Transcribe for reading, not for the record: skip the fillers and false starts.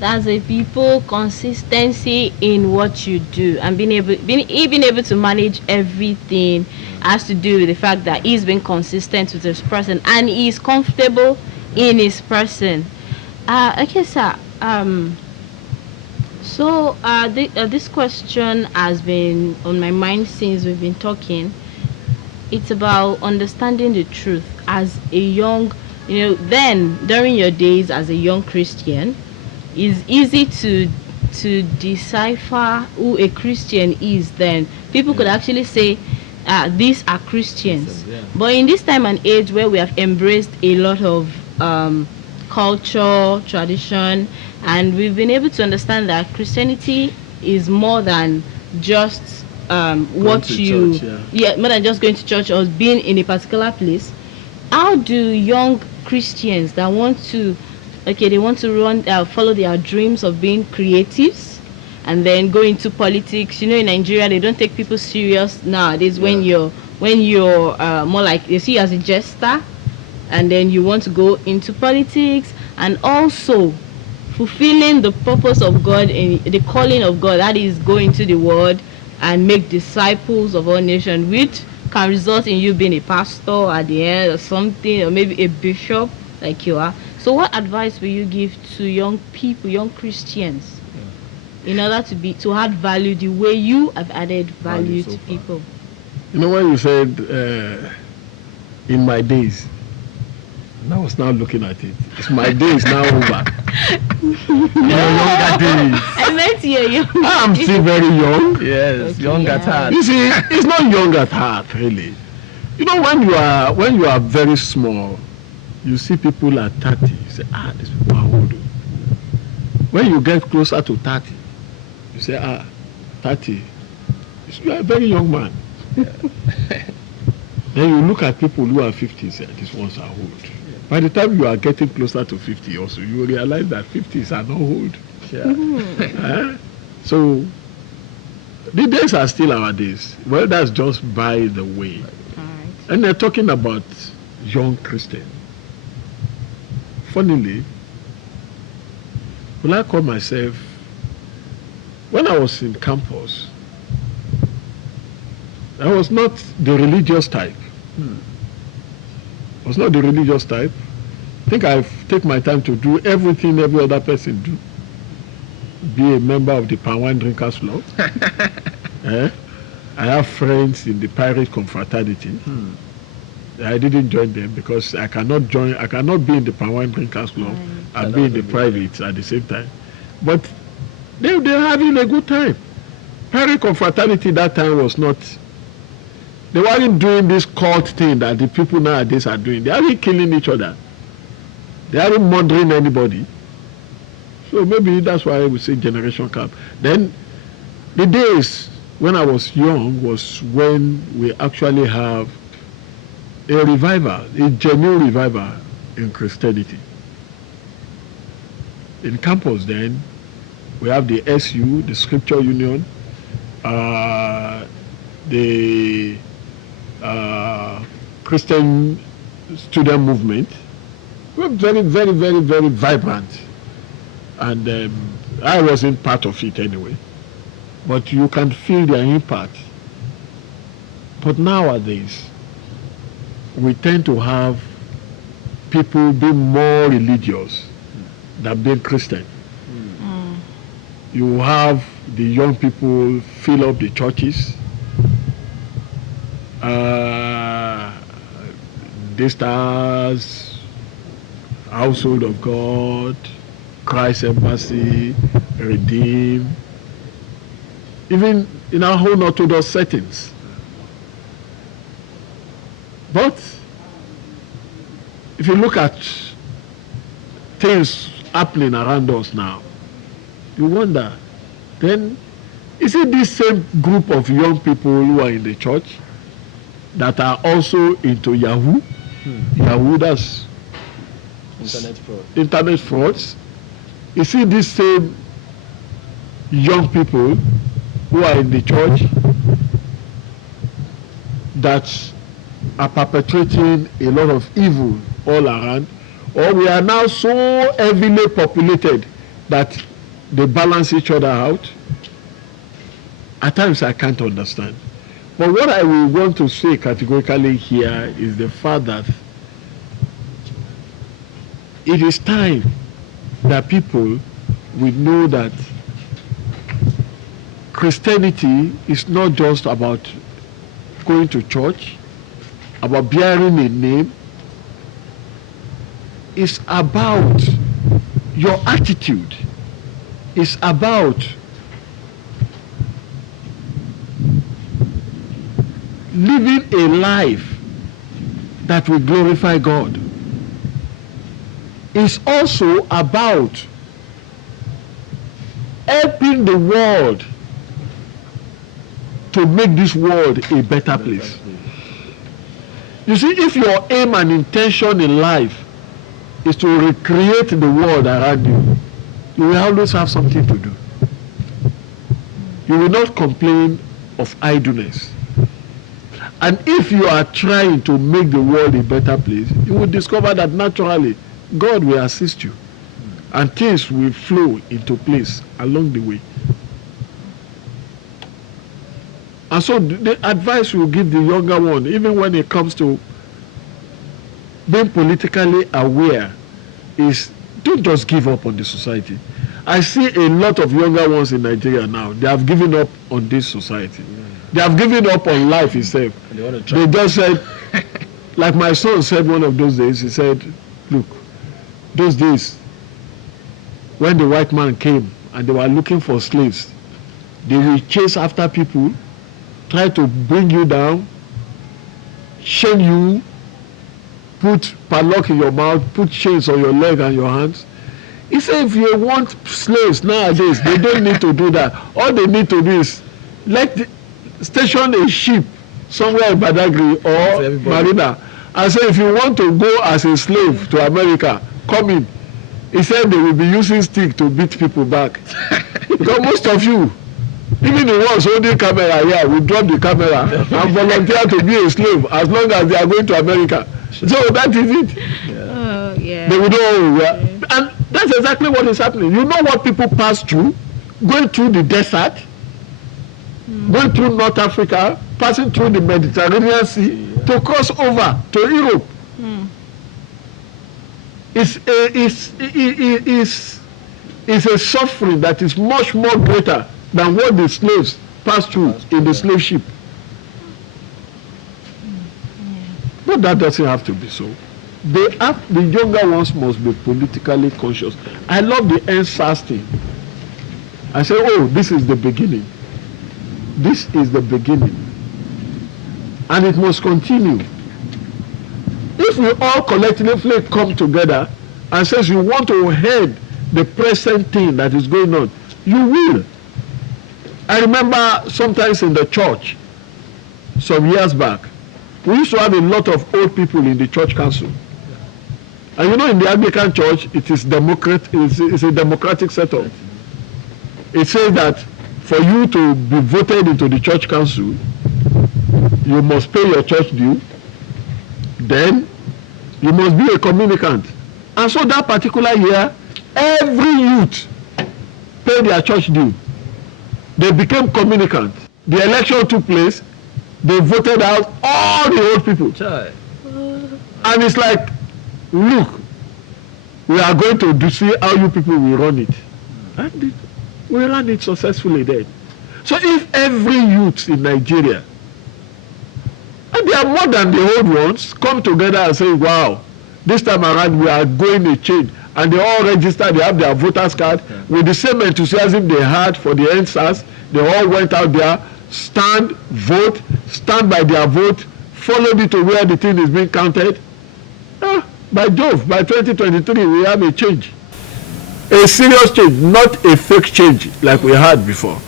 That's a people consistency in what you do, and being able to manage everything has to do with the fact that he's been consistent with his person and he's comfortable in his person. Okay, sir. This question has been on my mind since we've been talking. It's about understanding the truth as a young, then during your days as a young Christian, it's easy to decipher who a Christian is. Then people could actually say, these are Christians. But in this time and age where we have embraced a lot of culture, tradition, and we've been able to understand that Christianity is more than just what you church, more than just going to church or being in a particular place. How do young Christians that want to they want to follow their dreams of being creatives and then go into politics? In Nigeria they don't take people serious nowadays. When you're more like they see you as a jester, and then you want to go into politics, and also fulfilling the purpose of God and the calling of God, that is go into the world and make disciples of all nations, which can result in you being a pastor at the end or something, or maybe a bishop like you are. So what advice will you give to young people, young Christians, in order to add value the way you have added value to people? When you said in my days, and I was now looking at it. It's my days now over. Younger days. I meant you're young. I'm still very young. Yes, okay, young at heart. You see, it's not young at heart, really. When you are very small, you see people at 30, you say, these people are old. When you get closer to 30, you say, 30, you are a very young man. Yeah. Then you look at people who are 50 and say, these ones are old. By the time you are getting closer to 50 also, you will realize that 50s are not old. Yeah. So, the days are still our days. Well, that's just by the way. Right. And they're talking about young Christians. Funnily, when I call myself, when I was in campus, I was not the religious type. I was not the religious type. I think I take my time to do everything every other person do. Be a member of the Palm Wine Drinkers Club. I have friends in the pirate confraternity. I didn't join them because I cannot be in the Palm Wine Drinkers Club and be in the privates at the same time. But they're having a good time. Pirate confraternity that time was not. They weren't doing this cult thing that the people nowadays are doing. They aren't killing each other. They aren't murdering anybody. So maybe that's why we say generation gap. Then the days when I was young was when we actually have a revival, a genuine revival in Christianity. In campus then, we have the SU, the Scripture Union, the Christian student movement. We're very, very, very, very vibrant. And I wasn't part of it anyway. But you can feel their impact. But nowadays, we tend to have people being more religious than being Christian. You have the young people fill up the churches. The stars, Household of God, Christ Embassy, Redeem, even in our whole Orthodox settings. But if you look at things happening around us now, you wonder, then is it this same group of young people who are in the church that are also into Yahoo? Yahoo, that's internet frauds. Is it this same young people who are in the church that are perpetrating a lot of evil all around? Or we are now so heavily populated that they balance each other out? At times I can't understand. But what I will want to say categorically here is the fact that it is time that people will know that Christianity is not just about going to church, about bearing a name. It's about your attitude. It's about living a life that will glorify God. It's also about helping the world to make this world a better place. You see, if your aim and intention in life is to recreate the world around you, you will always have something to do. You will not complain of idleness. And if you are trying to make the world a better place, you will discover that naturally God will assist you and things will flow into place along the way. And so the advice we give the younger one, even when it comes to being politically aware, is don't just give up on the society. I see a lot of younger ones in Nigeria now. They have given up on this society. They have given up on life itself. They just said, like my son said one of those days, he said, look, those days when the white man came and they were looking for slaves, they will chase after people, try to bring you down, chain you, put padlock in your mouth, put chains on your leg and your hands. He said if you want slaves nowadays, they don't need to do that. All they need to do is station a ship somewhere in Badagry or Marina and say if you want to go as a slave to America, come in. He said they will be using stick to beat people back. Because most of you, even the ones holding camera here, will drop the camera and volunteer to be a slave as long as they are going to America. So that is it. Oh, yeah. They will know. Yeah. And that's exactly what is happening. You know what people pass through? Going through the desert, going through North Africa, passing through the Mediterranean Sea to cross over to Europe. It's a suffering that is much more greater than what the slaves passed through in the slave ship. But that doesn't have to be so. The younger ones must be politically conscious. I love the NSAS thing. I say, oh, this is the beginning. This is the beginning. And it must continue. If we all collectively come together and says you want to head the present thing that is going on, you will. I remember sometimes in the church, some years back, we used to have a lot of old people in the church council. And you know, in the Anglican church, it is it's a democratic setup. It says that for you to be voted into the church council, you must pay your church due. Then you must be a communicant. And so that particular year, every youth paid their church due. They became communicants. The election took place. They voted out all the old people. And it's like, look, we are going to see how you people will run it. And we ran it successfully then. So if every youth in Nigeria, and they are more than the old ones, come together and say, wow, this time around we are going to change, and they all register, they have their voters card, with the same enthusiasm they had for the NSAS, they all went out there, stand, vote, stand by their vote, followed it to where the thing is being counted. By Jove, by 2023 we have a change. A serious change, not a fake change like we had before.